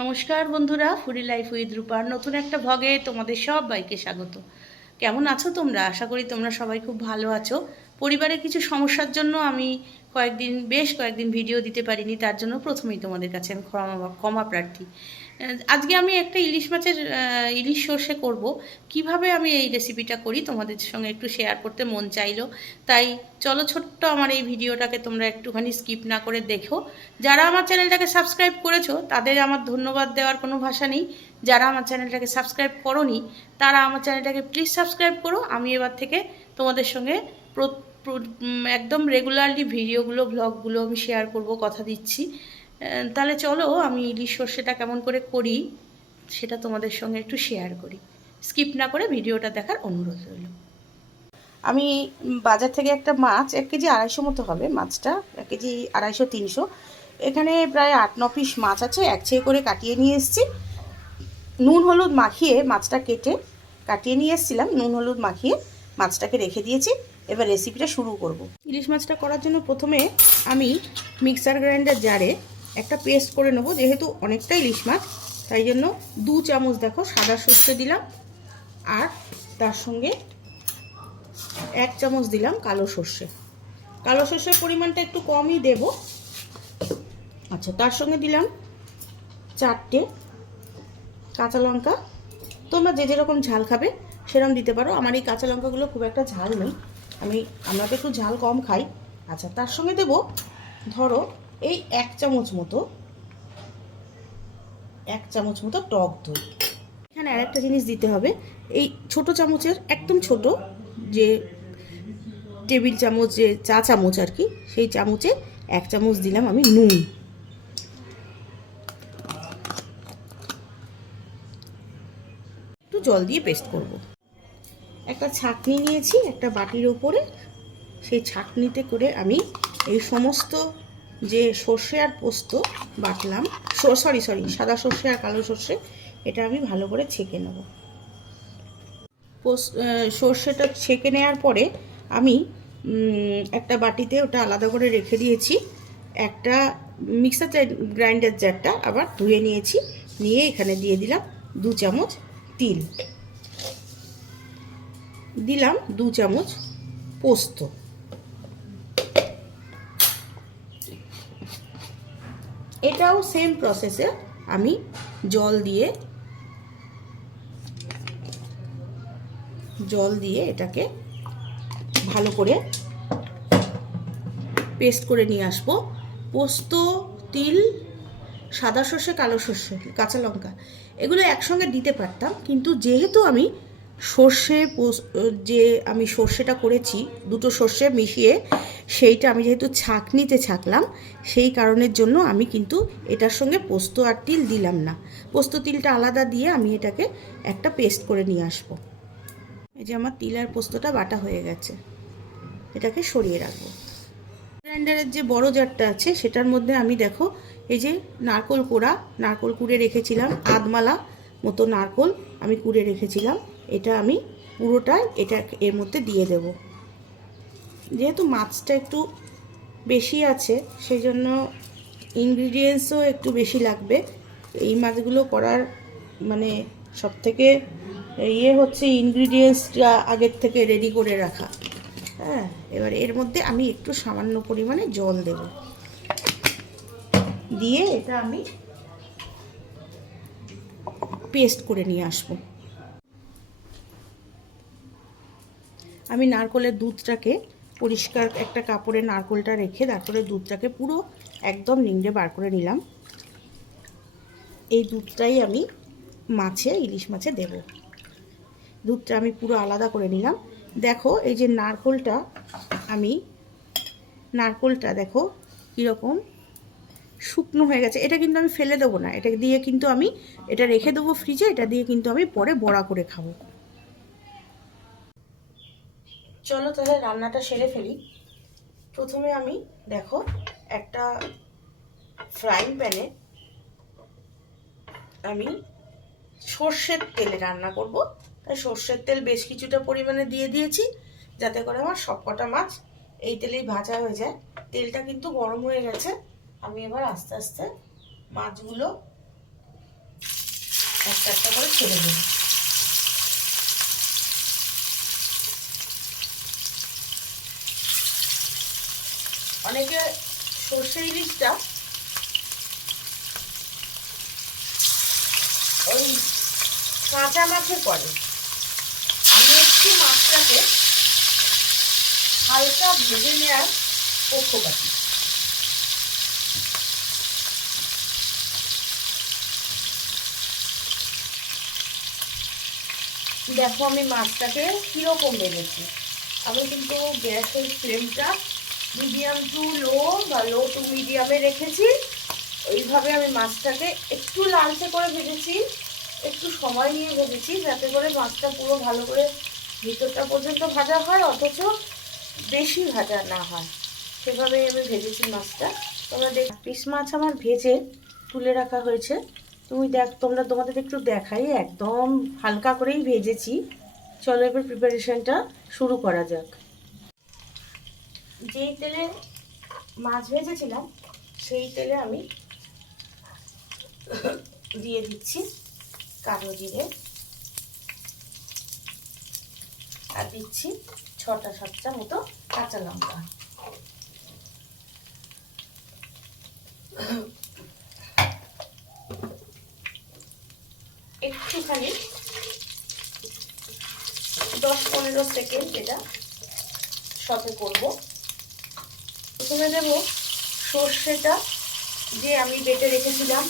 নমস্কার বন্ধুরা foodie life with রূপার নতুন একটা ভগে তোমাদের সবাইকে স্বাগত। কেমন আছো তোমরা? আশা করি তোমরা সবাই খুব ভালো আছো। পরিবারের কিছু সমস্যার জন্য আমি কয়েকদিন, বেশ কয়েকদিন ভিডিও দিতে পারিনি, তার জন্য প্রথমেই তোমাদের কাছে আমি ক্ষমা ক্ষমা প্রার্থী। আজকে আমি একটা ইলিশ মাছের ইলিশ সর্ষে করব। কীভাবে আমি এই রেসিপিটা করি তোমাদের সঙ্গে একটু শেয়ার করতে মন চাইলো। তাই চলো ছোট্ট আমার এই ভিডিওটাকে তোমরা একটুখানি স্কিপ না করে দেখো। যারা আমার চ্যানেলটাকে সাবস্ক্রাইব করেছ, তাদের আমার ধন্যবাদ দেওয়ার কোনো ভাষা নেই। যারা আমার চ্যানেলটাকে সাবস্ক্রাইব করোনি, তারা আমার চ্যানেলটাকে প্লিজ সাবস্ক্রাইব করো। আমি এবার থেকে তোমাদের সঙ্গে একদম রেগুলারলি ভিডিওগুলো ব্লগগুলো আমি শেয়ার করব, কথা দিচ্ছি। তাহলে চলো আমি ইলিশ সর্ষেটা কেমন করে করি সেটা তোমাদের সঙ্গে একটু শেয়ার করি। স্কিপ না করে ভিডিওটা দেখার অনুরোধ রইল। আমি বাজার থেকে একটা মাছ, এক কেজি আড়াইশো মতো হবে মাছটা, এক কেজি আড়াইশো, তিনশো। এখানে প্রায় আট, ন পিস মাছ আছে, এক ছেয়ে করে কাটিয়ে নিয়ে এসেছি। নুন হলুদ মাখিয়ে মাছটা কেটে কাটিয়ে নিয়ে এসেছিলাম, নুন হলুদ মাখিয়ে মাছটাকে রেখে দিয়েছি। এবার রেসিপিটা শুরু করব। ইলিশ মাছটা করার জন্য প্রথমে আমি মিক্সার গ্রাইন্ডার জারে একটা পেস্ট করে নেব, যেহেতু অনেকটাই ইলিশ মাছ, তাই জন্য দু চামচ দেখো সাদা সর্ষে দিলাম, আর তার সঙ্গে এক চামচ দিলাম কালো সর্ষে। কালো সর্ষের পরিমাণটা একটু কমই দেব। আচ্ছা তার সঙ্গে দিলাম চারটে কাঁচা লঙ্কা। তোমরা যে যেরকম ঝাল খাবে সেরকম দিতে পারো। আমার এই কাঁচা লঙ্কাগুলো খুব একটা ঝাল নেই। আমি, আমরা তো একটু ঝাল কম খাই। আচ্ছা তার সঙ্গে দেব, ধরো এই এক চামচ মতো, এক চামচ মতো টক দই। এখানে আর একটা জিনিস দিতে হবে, এই ছোট চামচের, একদম ছোট যে টেবিল চামচ, যে চা চামচ আর কি, সেই চামচে এক চামচ দিলাম আমি নুন। একটু জল দিয়ে পেস্ট করব। একটা ছাঁকনি নিয়েছি, একটা বাটির ওপরে। সেই ছাঁকনিতে করে আমি এই সমস্ত যে সর্ষে আর পোস্ত বাটলাম। সরি সরি সাদা সর্ষে আর কালো সর্ষে, এটা আমি ভালো করে ছেঁকে নেব। সর্ষেটা ছেঁকে নেওয়ার পরে আমি একটা বাটিতে ওটা আলাদা করে রেখে দিয়েছি। একটা মিক্সার গ্রাইন্ডার জারটা আবার ধুয়ে নিয়েছি। নিয়ে এখানে দিয়ে দিলাম দু চামচ তিল। দিলাম দু চামচ পোস্ত। এটাও সেম প্রসেসে আমি জল দিয়ে জল দিয়ে এটাকে ভালো করে পেস্ট করে নিয়ে আসব। পোস্ত, তিল, সাদা সর্ষে, কালো সর্ষে, কাঁচা লঙ্কা, এগুলো একসঙ্গে দিতে পারতাম। কিন্তু যেহেতু আমি সর্ষে যে আমি সর্ষেটা করেছি, দুটো সর্ষে মিশিয়ে সেইটা আমি যেহেতু ছাঁকনিতে ছাকলাম, সেই কারণের জন্য আমি কিন্তু এটার সঙ্গে পোস্ত আর তিল দিলাম না। পোস্ত তিলটা আলাদা দিয়ে আমি এটাকে একটা পেস্ট করে নিয়ে আসব। এই যে আমার তিল আর পোস্তটা বাটা হয়ে গেছে। এটাকে সরিয়ে রাখব। গ্রাইন্ডারের যে বড় জারটা আছে, সেটার মধ্যে আমি দেখো, এই যে নারকোল কোড়া, নারকোল কুড়ে রেখেছিলাম, আধমালা মতো নারকোল আমি কুড়ে রেখেছিলাম। এটা আমি পুরোটাই এটা এর মধ্যে দিয়ে দেব। যেহেতু মাছটা একটু বেশি আছে সেই জন্য ইনগ্রিডিয়েন্টসও একটু বেশি লাগবে। এই মাছগুলো করার মানে সব থেকে ইয়ে হচ্ছে ইনগ্রিডিয়েন্টসটা আগের থেকে রেডি করে রাখা। হ্যাঁ এবার এর মধ্যে আমি একটু সামান্য পরিমাণে জল দেব। দিয়ে এটা আমি পেস্ট করে নিয়ে আসব। আমি নারকলের দুধটাকে পরিষ্কার একটা কাপড়ে নারকোলটা রেখে তারপরে দুধটাকে পুরো একদম নিংড়ে বার করে নিলাম। এই দুধটাই আমি মাছে, ইলিশ মাছে দেব। দুধটা আমি পুরো আলাদা করে নিলাম। দেখো, এই যে নারকোলটা আমি, নারকোলটা দেখো কীরকম শুকনো হয়ে গেছে। এটা কিন্তু আমি ফেলে দেবো না। এটা দিয়ে কিন্তু আমি, এটা রেখে দেবো ফ্রিজে এটা দিয়ে কিন্তু আমি পরে বড়া করে খাব। চলো তাহলে রান্নাটা সেরে ফেলি। প্রথমে আমি, দেখো, একটা ফ্রাইং প্যানে আমি সর্ষের তেলে রান্না করব। তাই সর্ষের তেল বেশ কিছুটা পরিমাণে দিয়ে দিয়েছি, যাতে করে আমার সবকটা মাছ এই তেলেই ভাজা হয়ে যায়। তেলটা কিন্তু গরম হয়ে গেছে। আমি এবার আস্তে আস্তে মাছগুলো একটা একটা করে ছেড়ে দেবো। অনেকে সর্ষে ইলিশটা ওই কাঁচা মাছে করে। আমি একটু মাছটাকে হালকা ভেজে নেওয়ার পক্ষপাতি দেখো আমি মাছটাকে কীরকম বেড়েছি আমি কিন্তু গ্যাসের ফ্লেমটা মিডিয়াম টু লো বা লো টু মিডিয়ামে রেখেছি। ওইভাবে আমি মাছটাকে একটু লালচে করে ভেজেছি। একটু সময় নিয়ে ভেজেছি যাতে করে মাছটা পুরো ভালো করে ভিতরটা পর্যন্ত ভাজা হয়, অথচ বেশি ভাজা না হয়। সেভাবে আমি ভেজেছি মাছটা। তোমরা দেখ, পিস মাছ আমার ভেজে তুলে রাখা হয়েছে। তুমি দেখ, তোমরা তোমাদের একটু দেখাই, একদম হালকা করেই ভেজেছি। চলো এবার প্রিপারেশনটা শুরু করা যাক। যেই তেলে মাছ ভেজেছিলাম, সেই তেলে আমি দিয়ে দিচ্ছি কালো জিরে আর দিচ্ছি ছটা সাতটা মতো কাঁচা লঙ্কা। একটুখানি দশ পনেরো সেকেন্ড এটা সতে করব। প্রথমে দেব সর্ষেটা যে আমি বেটে রেখেছিলাম,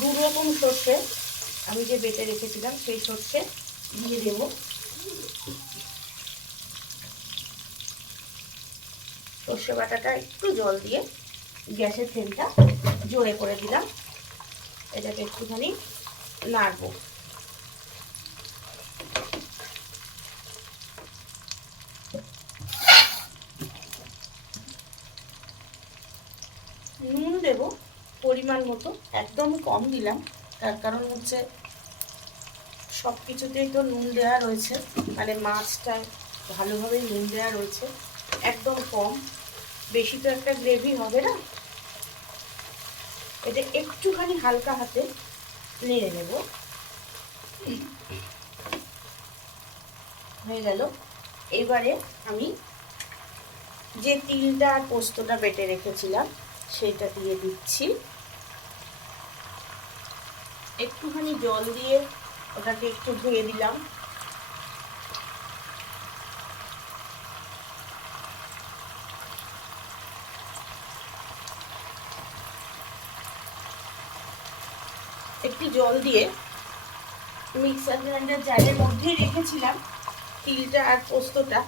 দু রকম সর্ষে আমি যে বেটে রেখেছিলাম, সেই সর্ষে দিয়ে দেব। সর্ষে বাটাটা একটু জল দিয়ে গ্যাসের ফ্লেমটা জোরে করে দিলাম। এটাকে একটুখানি নাড়বো নুন দেব পরিমাণ মতো, একদম কম দিলাম। তার কারণ হচ্ছে সব কিছুতেই তো নুন দেওয়া রয়েছে মানে মাছটা ভালোভাবে নুন দেওয়া রয়েছে, একদম কম। বেশি তো একটা গ্রেভি হবে না? এটা একটুখানি হালকা হাতে নেড়ে নেব। হয়ে গেল। এবারে আমি যে তিলটা আর পোস্তটা বেটে রেখেছিলাম, সেটা দিয়ে দিচ্ছি। একটুখানি জল দিয়ে ওটাকে একটু ধুয়ে দিলাম। একটু জল দিয়ে মিক্সার গ্রাইন্ডার জারের মধ্যেই রেখেছিলাম তিলটা আর পোস্তটা,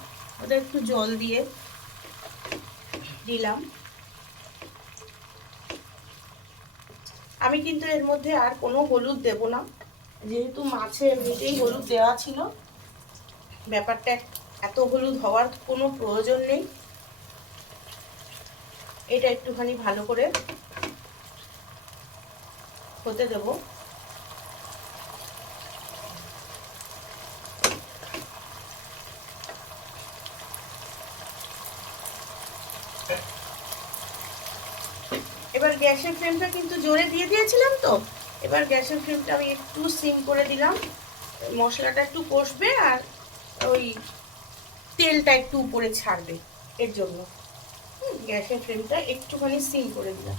ওটা একটু জল দিয়ে দিলাম। আমি কিন্তু এর মধ্যে আর কোনো হলুদ দেব না। যেহেতু মাছে এমনিতেই হলুদ দেওয়া ছিল, ব্যাপারটা এত হলুদ হওয়ার কোনো প্রয়োজন নেই। এটা একটুখানি ভালো করে হতে দেব এবার গ্যাসের ফ্লেমটা কিন্তু জোরে দিয়ে দিয়েছিলাম তো। এবার গ্যাসের ফ্লেমটা আমি একটু সিম করে দিলাম। মশলাটা একটু কষবে আর ওই তেলটা একটু উপরে ছাড়বে এর জন্য। গ্যাসের ফ্লেমটা একটুখানি সিম করে দিলাম।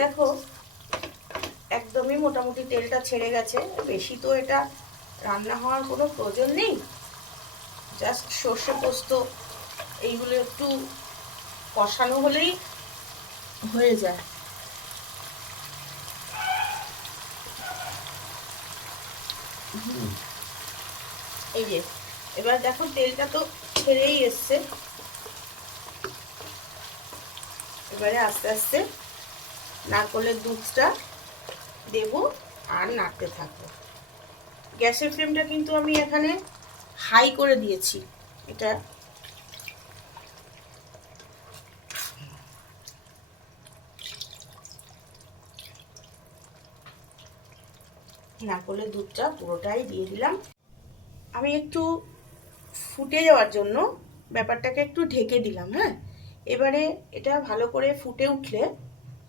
দেখো, একদমই মোটামুটি তেলটা ছেড়ে গেছে। বেশি তো এটা রান্না হওয়ার কোনো প্রয়োজন নেই। জাস্ট সর্ষে পোস্ত, এইগুলো একটু কষানো হলেই হয়ে যায়। এই যে, এবার দেখো তেলটা তো ছেড়েই এসছে। এবারে আস্তে আস্তে নারকলের দুধটা দেব আর নাড়তে থাকব। গ্যাসের ফ্লেমটা কিন্তু আমি এখানে হাই করে দিয়েছি। এটা নারকলের দুধটা পুরোটাই দিয়ে দিলাম। আমি একটু ফুটে যাওয়ার জন্য ব্যাপারটাকে একটু ঢেকে দিলাম হ্যাঁ? এবারে এটা ভালো করে ফুটে উঠলে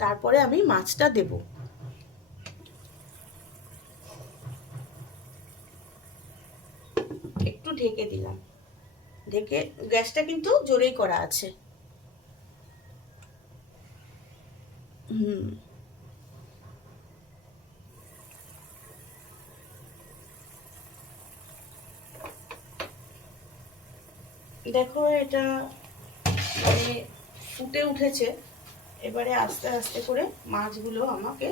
তারপরে আমি মাছটা দেব। একটু ঢেকে দিলাম। ঢেকে গ্যাসটা কিন্তু জোরেই করা আছে। হুম। দেখো এটা মানে ফুটে উঠেছে। এবারে আস্তে আস্তে করে মাছগুলো আমাকে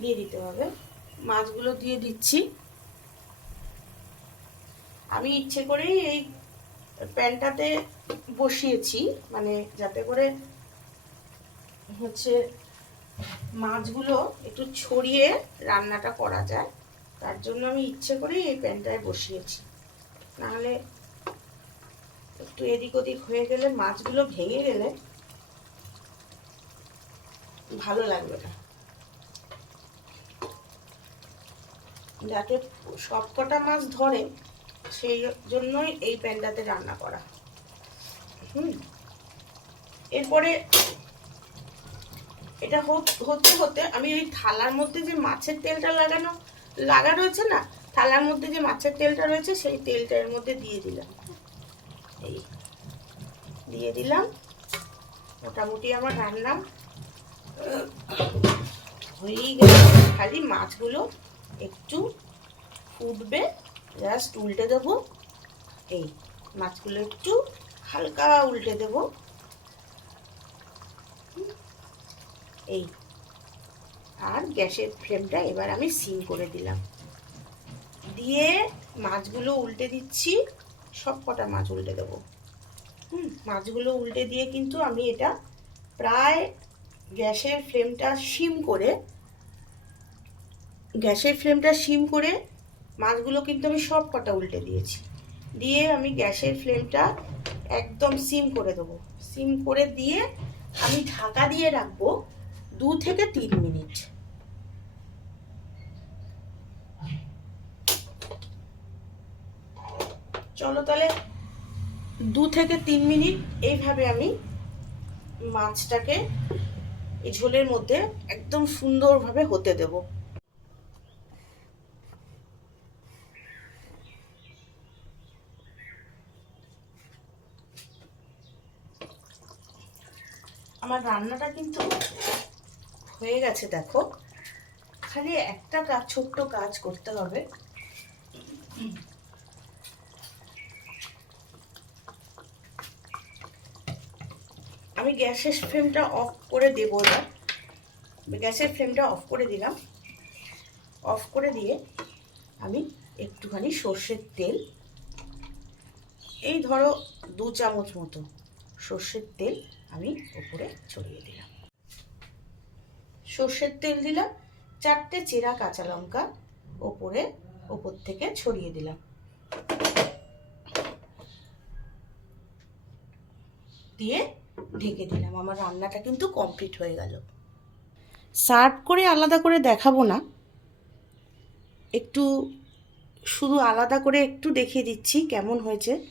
দিয়ে দিতে হবে। মাছগুলো দিয়ে দিচ্ছি। আমি ইচ্ছে করেই এই প্যানটাতে বসিয়েছি মানে যাতে করে হচ্ছে মাছগুলো একটু ছড়িয়ে রান্নাটা করা যায়। তার জন্য আমি ইচ্ছে করেই এই প্যানটায় বসিয়েছি। নাহলে একটু এদিক ওদিক হয়ে গেলে মাছগুলো ভেঙে গেলে ভালো লাগবে না। যাতে সব কটা মাছ ধরে, সেই জন্যই এই প্যানটাতে রান্না করা। হুম। এরপরে এটা হতে হতে আমি ওই থালার মধ্যে যে মাছের তেলটা লাগানো লাগা রয়েছে না, থালার মধ্যে যে মাছের তেলটা রয়েছে, সেই তেলটা এর মধ্যে দিয়ে দিলাম। এই, দিয়ে দিলাম। মোটামুটি আমার রান্না হয়েই গেল। খালি মাছগুলো একটু ফুটবে। জাস্ট উল্টে দেবো। এই মাছগুলো একটু হালকা উল্টে দেব। এই আর গ্যাসের ফ্লেমটা এবার আমি সিম করে দিলাম। দিয়ে মাছগুলো উল্টে দিচ্ছি। সব কটা মাছ উল্টে দেবো। হুম, মাছগুলো উল্টে দিয়ে কিন্তু আমি এটা প্রায় গ্যাসের ফ্লেমটা সিম করে, গ্যাসের ফ্লেমটা সিম করে মাছগুলো কিন্তু আমি সব কটা উল্টে দিয়েছি। দিয়ে আমি গ্যাসের ফ্লেমটা একদম সিম করে দেবো। সিম করে দিয়ে আমি ঢাকা দিয়ে রাখব দু থেকে তিন মিনিট। চলো তাহলে দু থেকে তিন মিনিট এইভাবে আমি মাছটাকে এই ঝোলের মধ্যে একদম সুন্দরভাবে হতে দেব। আমার রান্নাটা কিন্তু হয়ে গেছে, দেখো। খালি একটা কাজ ছোট্ট কাজ করতে হবে। আমি গ্যাসের ফ্লেমটা অফ করে দেবো এবার। গ্যাসের ফ্লেমটা অফ করে দিলাম। অফ করে দিয়ে আমি একটুখানি সর্ষের তেল। এই ধরো দু চামচ মতো সর্ষের তেল আমি ওপরে ছড়িয়ে দিলাম। সর্ষের তেল দিলাম, চারটে চেরা কাঁচা লঙ্কা ওপরে, ওপর থেকে ছড়িয়ে দিলাম। দিয়ে ঢেকে দিলাম। আমার রান্নাটা কিন্তু কমপ্লিট হয়ে গেল। সার্ভ করে আলাদা করে দেখাবো না। একটু শুধু আলাদা করে একটু দেখিয়ে দিচ্ছি কেমন হয়েছে।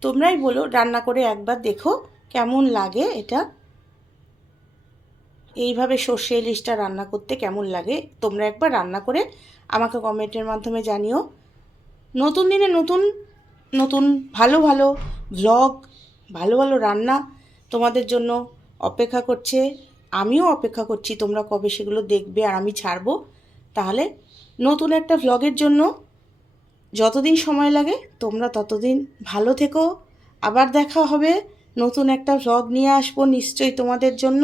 তোমরাই বলো, রান্না করে একবার দেখো কেমন লাগে এটা। এইভাবে সর্ষে ইলিশটা রান্না করতে কেমন লাগে, তোমরা একবার রান্না করে আমাকে কমেন্টের মাধ্যমে জানিও। নতুন দিনে নতুন নতুন ভালো ভালো ভ্লগ ভালো ভালো রান্না তোমাদের জন্য অপেক্ষা করছে, আমিও অপেক্ষা করছি তোমরা কবে সেগুলো দেখবে আর আমি ছাড়বো। তাহলে নতুন একটা ভ্লগের জন্য যতদিন সময় লাগে তোমরা ততদিন ভালো থেকো। আবার দেখা হবে, নতুন একটা ভ্লগ নিয়ে আসব নিশ্চয়ই তোমাদের জন্য।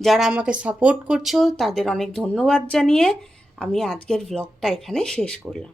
যারা আমাকে সাপোর্ট করছ তাদের অনেক ধন্যবাদ জানিয়ে আমি আজকের ভ্লগটা এখানে শেষ করলাম।